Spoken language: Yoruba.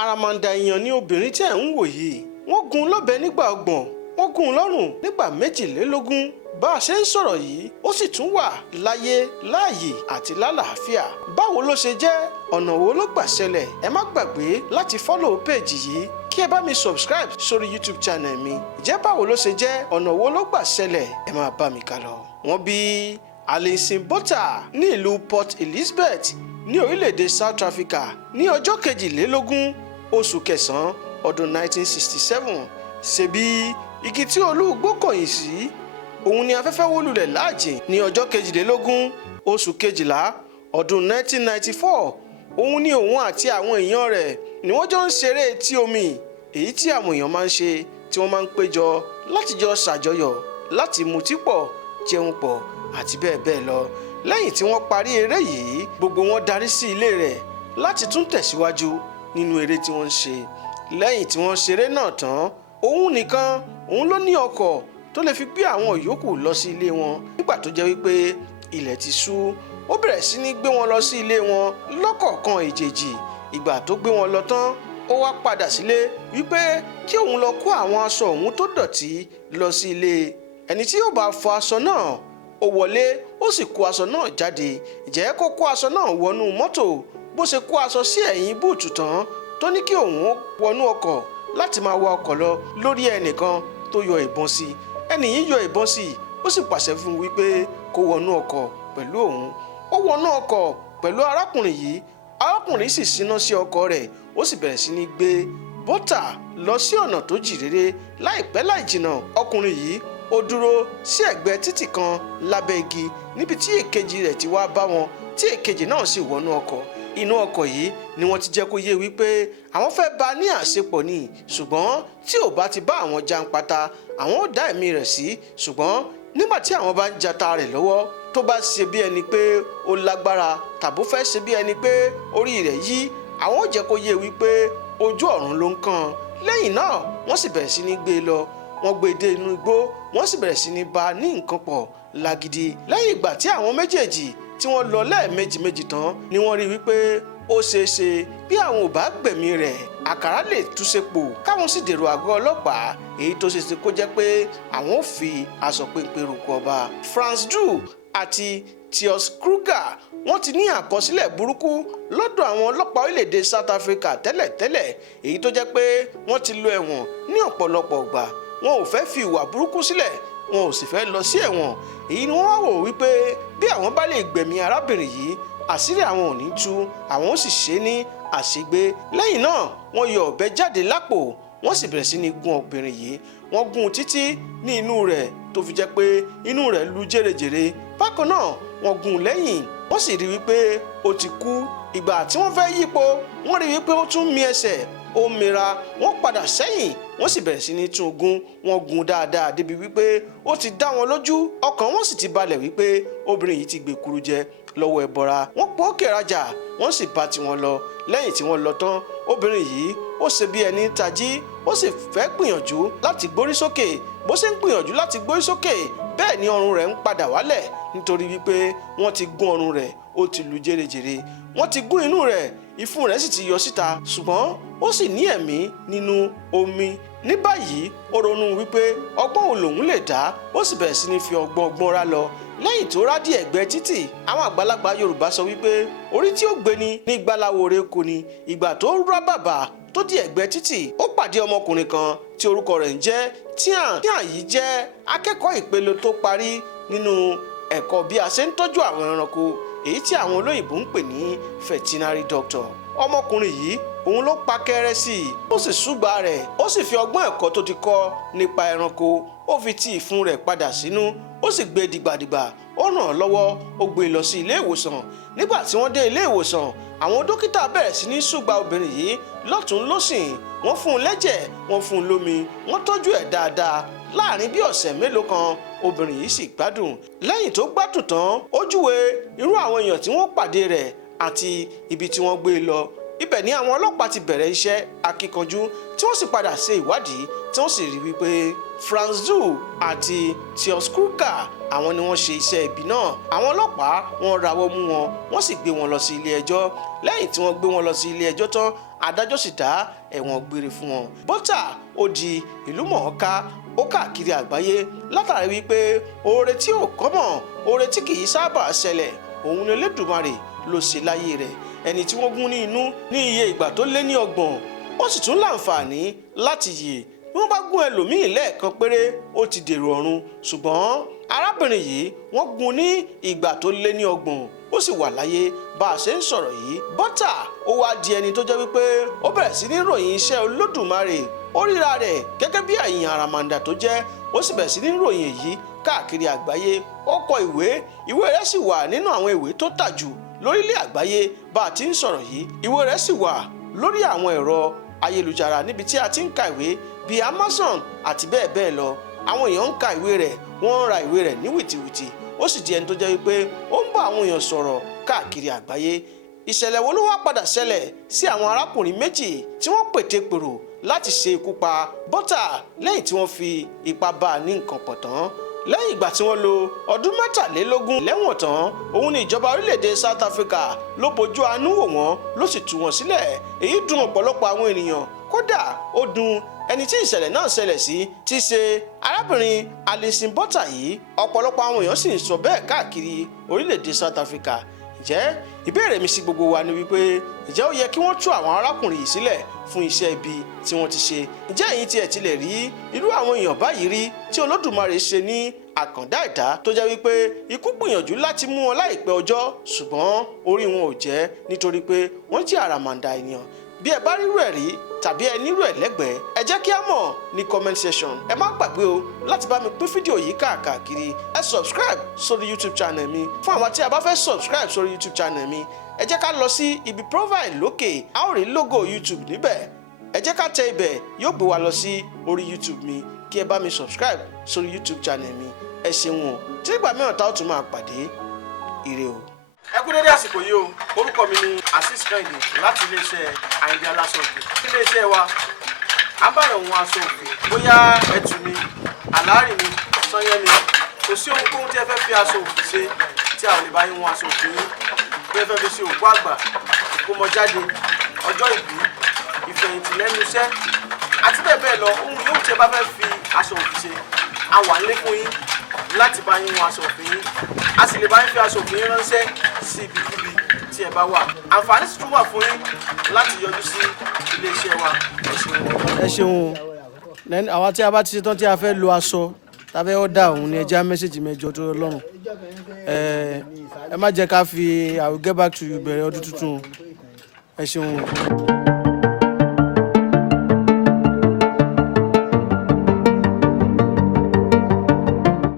àràmàǹdà èèyàn ni obìnrin tí ẹ̀ ń wò yìí. Wọ́n gún lọ́bẹ nígbà 30, wọ́n gún lọ́rùn nígbà 22. Bá a ṣe ń sọ̀rọ̀ yìí ó sì tún wà láyé láàyè àti lálàáfíà. Báwo ló ṣe jẹ́? Ọ̀nà wo ló gbà ṣẹlẹ̀? Ẹ má gbàgbé láti follow page yìí kí ẹ bá mi subscribe sórí YouTube channel mi. Ìjẹ́ báwo ló ṣe jẹ́? Ọ̀nà wo ló gbà ṣẹlẹ̀? Ẹ máa bá mi kà lọ. Wọ́n bí Alison Botta ní ìlú Port Elizabeth ní orílẹ̀-èdè South Africa ní ọjọ́ 22 oṣù kẹsàn-án ọdún 1967. Ṣebí igi tí olúgbó kọ̀yìn sí òun ni afẹ́fẹ́ wó lulẹ̀ láàjìn ní ọjọ́ 22 oṣù kejìlá ọdún 1994. Òun ni òun àti àwọn èèyàn rẹ̀ ni wọ́n jọ ń ṣeré etí omi, èyí tí àwọn èèyàn máa ń ṣe tí wọ́n máa ń péjọ láti jọ ṣàjọyọ̀, láti mutí pọ̀, jẹun pọ̀ àti bẹ́ẹ̀ bẹ́ẹ̀ lọ. Lẹ́yìn tí wọ́n parí eré yìí, gbogbo wọn darí sí ilé rẹ̀ láti tún tẹ̀síwájú nínú eré tí wọ́n ń ṣe. Lẹ́yìn tí wọ́n ṣeré náà tán, òun nìkan òun ló ní ọkọ̀ tó lè fi gbé àwọn yòókù lọ sí ilé wọn. Nígbà tó jẹ́ wípé ilẹ̀ ti ṣú, ó bẹ̀rẹ̀ sí ní gbé wọn lọ sí ilé wọn lọ́kọ̀ọ̀kan èjèèjì. Ìgbà tó gbé wọn lọ tán, ó wá padà sílé wípé kí òun lọ kó àwọn aṣọ òun tó dọ̀tí lọ sí ilé ẹni tí yóò bá fọ aṣọ náà. Ó wọlé ó sì kó aṣọ náà jáde. Ìjẹ́ kó kó aṣọ náà wọnú mọ́tò. Bó ṣe kó aṣọ sí ẹ̀yìn búùtù tán tó ní kí òun wọnú ọkọ̀ láti máa wa ọkọ̀ lọ, lórí ẹnìkan tó yọ ìbọn sí. Ẹni yìí yọ ìbọn sí, ó sì pàṣẹ fún un wípé kó wọnú ọkọ̀ pẹ̀lú òun. Ó wọnú ọkọ̀ pẹ̀lú arákùnrin yìí. Arákùnrin sì ṣíná sí ọkọ̀ rẹ̀, ó sì bẹ̀rẹ̀ sí ní gbé Botta lọ sí ọ̀nà tó jì réré. Láìpẹ́ láì jìnnà, ọkùnrin yìí ó dúró sí ẹ̀gbẹ́ títì kan lábẹ́ igi níbi tí èkejì rẹ̀ ti wá bá wọn, tí èkejì náà sì wọnú ọkọ̀. Inú ọkọ̀ yìí ni wọ́n ti jẹ́ kó yé wípé àwọn fẹ́ bá ní àṣepọ̀ ni, ṣùgbọ́n tí ò bá ti bá àwọn jàǹpátá, àwọn ò dá ẹ̀mí rẹ̀ sí. Ṣùgbọ́n nígbà tí àwọn bá ń jata rẹ̀ lọ́wọ́, tó bá ṣe bí ẹni pé ó lágbára tàbí fẹ́ ṣe bí ẹni pé orí rẹ̀ yí, àwọn ò jẹ́ kó yé wípé ojú ọ̀run ló ń kàn. Lẹ́yìn náà wọ́n sì bẹ̀rẹ̀ sí ní gbé e lọ. Wọ́n gbé e dé inú igbó, wọ́n sì bẹ̀rẹ̀ sí ní bá a ní nǹkan pọ̀ lágídí. Lẹ́yìn ìgbà tí àwọn méjèèjì tí wọ́n lọ lẹ́ẹ̀mejì méjì tán ni wọ́n rí wípé ó ṣeéṣe bí àwọn ò bá gbẹ̀mí rẹ̀, àkàrà lè túṣepò káwọn sì dèrò àgọ́ ọlọ́pàá, èyí tó ṣeéṣe kó jẹ́ pé àwọn ò fi aṣọ péńpé roko ọba. Franz Drew àti Theo Kruger wọ́n ti ní àkọsílẹ̀ burúkú lọ́dọ̀ àwọn ọlọ́pàá orílẹ̀-èdè South Africa tẹ́lẹ̀tẹ́lẹ̀, èyí tó jẹ́ pé wọ́n ti lo ẹ̀wọ̀n ní ọ̀pọ̀lọpọ̀ ìgbà. Wọn ò fẹ́ fi ìwà burúkú sílẹ̀, wọn ò sì fẹ́ lọ sí ẹ̀wọ̀n. Èyí ni wọ́n wá wò wípé bí àwọn bá lè gbẹ̀mí arábìnrin yìí, àṣírí àwọn ò ní tú, àwọn ó sì ṣe ní àṣegbé. Lẹ́yìn náà wọ́n yọ ọ̀bẹ jáde lápò, wọ́n sì bẹ̀rẹ̀ sí ní gún obìnrin yìí. Wọ́n gún títí ní inú rẹ̀ tó fi jẹ́ pé inú rẹ̀ lu jèrèjèrè. Bákan náà wọ́n gún lẹ́yìn, wọ́n sì rí wípé ó ti kú. Ìgbà tí wọ́n fẹ́ yípo, wọ́n rí wípé ó tún mì ẹsẹ̀, ó mira. Wọ́n padà sẹ́yìn, wọ́n sì bẹ̀rẹ̀ sí ní tún gún. Wọ́n gún dáadáa débi wípé ó ti dá wọn lójú, ọkàn wọn sì ti balẹ̀ wípé obìnrin yìí ti gbèkuru jẹ lọ́wọ́ ẹbọra. Wọ́n pọ̀ kẹrajà, wọ́n sì bá tiwọn lọ. Lẹ́yìn tí wọ́n lọ tán, obìnrin yìí ó ṣe bí ẹni tají, ó sì fẹ́ gbìyànjú láti gbórí sókè. Bó ṣe ń gbìyànjú láti gbórí sókè, bẹ́ẹ̀ ni ọrùn rẹ̀ ń padà wálẹ̀, nítorí wípé wọ́n ti gún ọrùn rẹ̀, ó ti lu jèrèjèrè. Wọ́n ti gún inú rẹ̀, ìfun rẹ̀ sì ti yọ síta, ṣùgbọ́n ó sì ní ẹ̀mí nínú omi. Ní báyìí ó ronú wípé ọgbọ́n òun lòun lè dá, ó sì bẹ̀rẹ̀ sí ní fi ọgbọ́n rá lọ. Lẹ́yìn tó rá dí ẹ̀gbẹ́ títì, àwọn àgbàlagbà Yorùbá sọ wípé orí tí ó gbé ni ní gbáláwo kò ní. Ìgbà tó rá bàbà tó dí ẹ̀gbẹ́ títì, ó pàdé ọmọkùnrin kan tí orúkọ rẹ̀ ń jẹ́ Tian. Tian yìí jẹ́ akẹ́kọ̀ọ́ ìpele tó parí nínú ẹ̀kọ́ bí a ṣe ń tọ́jú àwọn ẹranko, èyí tí àwọn olóyìnbó ń pè ní veterinary doctor. Ọmọkùnrin yìí òun ló pa kẹ́rẹ́ sí i, ó sì ṣùgbà rẹ̀, ó sì fi ọgbọ́n ẹ̀kọ́ tó ti kọ́ nípa ẹranko, ó fi ti ìfun rẹ̀ padà sínú, ó sì gbé dìgbàdìgbà, ó ràn án lọ́wọ́, ó gbé e lọ sí ilé ìwòsàn. Nígbà tí wọ́n dé ilé ìwòsàn, àwọn dókítà bẹ̀rẹ̀ sí ní ṣùgbà obìnrin yìí lọ́tùn lósìn. Wọ́n fún un lẹ́jẹ̀, wọ́n fún un lómi, wọ́n tọ́jú ẹ̀ dáadáa. Láàárín bí ọ̀sẹ̀ mélòó kan, obìnrin yìí sì gbádùn. Lẹ́yìn tó gbádùn tán, ó júwe irú àwọn èèyàn tí wọ́n pàdé rẹ̀ àti ibi tí wọ́n gbé e lọ. Ibẹ̀ ni àwọn ọlọ́pàá ti bẹ̀rẹ̀ iṣẹ́ akíkanjú tí wọ́n sì padà ṣe ìwádìí tí wọ́n sì rí wípé Franz Drew àti Theo Kruger àwọn ni wọ́n ṣe iṣẹ́ ibi náà. Àwọn ọlọ́pàá wọ́n rawọ́ mú wọn, wọ́n sì gbé wọn lọ sí ilé ẹjọ́. Lẹ́yìn tí wọ́n gbé wọn lọ sí ilé ẹjọ́ tán, adájọ́ sì dá ẹ̀wọ̀n gbére fún wọn. Bọ́tà ó di ìlú mọ̀ọ́ká ó káàkiri àgbáyé látàrí wípé oore tí ò kọ́mọ̀, oore tí kìí sábà ṣẹlẹ̀, òun ni Olódùmarè ló ṣe láyé rẹ̀. Ẹni tí wọ́n gún ní inú ní iye ìgbà tó lé ní 30, ó sì tún láǹfààní láti yè. Bí wọ́n bá gún ẹlòmíì lẹ́ẹ̀kan péré ó ti dèrò ọ̀run, ṣùgbọ́n arábìnrin yìí wọ́n gún ní ìgbà tó lé ní 30 ó sì wà láyé bá a ṣe ń sọ̀rọ̀ yìí. Bọ́tà ó wá di ẹni tó jẹ́ wípé ó bẹ̀rẹ̀ sí ní ròyìn iṣẹ́ Olódùmarè, ó ríra rẹ̀ gẹ́gẹ́ bí àyìn àràmàǹdà tó jẹ́, ó sì bẹ̀rẹ̀ sí ní ròyìn èyí káàkiri àgbáyé. Ó kọ ìwé rẹ̀ sì wà nínú àwọn ìwé tó tà jù lórílẹ̀ àgbáyé bá a ti ń sọ̀rọ̀ yìí. Ìwé rẹ̀ sì wà lórí àwọn ẹ̀rọ ayélujára níbi tí a ti ń ka ìwé bíi Amazon àti bẹ́ẹ̀ bẹ́ẹ̀ lọ. Àwọn èèyàn ń ka ìwé rẹ̀, wọ́n ń ra ìwé rẹ̀ ní wìtìwìtì. Ó sì di ẹni tó jẹ́ wípé ó ń bá àwọn èèyàn sọ̀rọ̀ káàkiri àgbáyé. Ìṣẹ̀lẹ̀ wo ló wá padà ṣẹlẹ̀ sí àwọn arákùnrin méjì tí wọ́n pètepèrò láti ṣe ikú pa Bọ́tà lẹ́yìn tí wọ́n fi ipá bá a ní nǹkan pọ̀ tán? Lẹ́yìn ìgbà tí wọ́n lo ọdún 23 lẹ́wọ̀n tán, òun ni ìjọba orílẹ̀-èdè South Africa ló bojú àánú wò wọ́n ló sì tú wọn sílẹ̀. Èyí dùn ọ̀pọ̀lọpọ̀ àwọn ènìyàn, kódà ó dùn ẹni tí ìṣẹ̀lẹ̀ náà ṣẹlẹ̀ sí, tí ṣe arábìnrin Alison Bọ́tà yìí. Ọ̀pọ̀lọpọ̀ àwọn èèyàn sì ń sọ bẹ́ẹ̀ káàkiri orílẹ̀-èdè South Africa. Ǹjẹ́ ìbéèrè mi sí gbogbo wa ni wípé ǹjẹ́ ó yẹ kí wọ́n tú àwọn arákùnrin yìí sílẹ̀ fún iṣẹ́ ibi tí wọ́n ti ṣe? Ǹjẹ́ ẹ̀yin tiẹ̀ tilẹ̀ rí irú àwọn èèyàn báyìí rí tí Olódùmarè ṣe ní àkàndá ẹ̀dá tó jẹ́ wípé ikú gbìyànjú láti mú wọn láìpẹ́ ọjọ́, ṣùgbọ́n orí wọn ò jẹ́ nítorí pé wọ́n jẹ́ àràmàǹdà ènìyàn? Bí ẹ bá rírú ẹ̀ rí tàbí ẹ nírú ẹ̀ lẹ́gbẹ̀ẹ́, ẹ jẹ́ kí á mọ̀ ní comment section. Ẹ má gbàgbé o láti bá mi pín fídíò yìí káàkiri. Ẹ subscribe sórí YouTube channel mi. Fún àwọn tí a bá fẹ́ subscribe sórí YouTube channel mi, ẹ jẹ́ ká lọ sí ibi profile lókè, a ó rí logo YouTube níbẹ̀. Ẹ jẹ́ ká tẹ ibẹ̀, yóò gbé wa lọ sí orí YouTube mi kí ẹ bá mi subscribe sórí YouTube channel mi. Ẹ ṣeun o, tí ìgbà mìíràn tá ó tún máa pàdé. Ire o. Ẹ kú dédé àsìkò yìí o. Orúkọ mi ni Azeez Kehinde láti iléeṣẹ́ Àyìndé Aláṣọ Òkè. Iléeṣẹ́ wa a bá yàn wọn aṣọ òkè, bóyá ẹtù ni, àlárì ni, sanyẹ́ ni, kò sí ohunkóhun tí ẹ fẹ́ fi aṣọ òkè ṣe tí a ò lè bá yín wọn aṣọ òkè yín. Bí ẹ fẹ́ fi ṣe òkú àgbà, ìkómọjáde, ọjọ́ ìbí, ìfẹ̀yìntì lẹ́nu iṣẹ́ àti bẹ́ẹ̀ bẹ́ẹ̀ lọ, ohun yóò tí ẹ bá fẹ́ fi aṣọ òkè ṣe, a wà nílé fún yín láti bá yín wọn aṣọ òkè yín. A sì lè bá yín fi aṣọ òkè yín ránṣẹ́ sí ibikíbi tí ẹ bá wà. Àǹfààní sì tún wà fún yín láti yọjú sí iléeṣẹ́ wa. Ẹ ṣeun. Àwa tí a bá ti ṣe tán tí a fẹ́ lo aṣọ tàbí ọ̀dà, òun ni ẹ já mẹ́sẹ̀jì mẹ́jọ tó lọ́rùn. Ẹ má jẹ́ ká fi I will get back to you bẹ̀rẹ̀ ọdún tuntun. Ẹ ṣeun.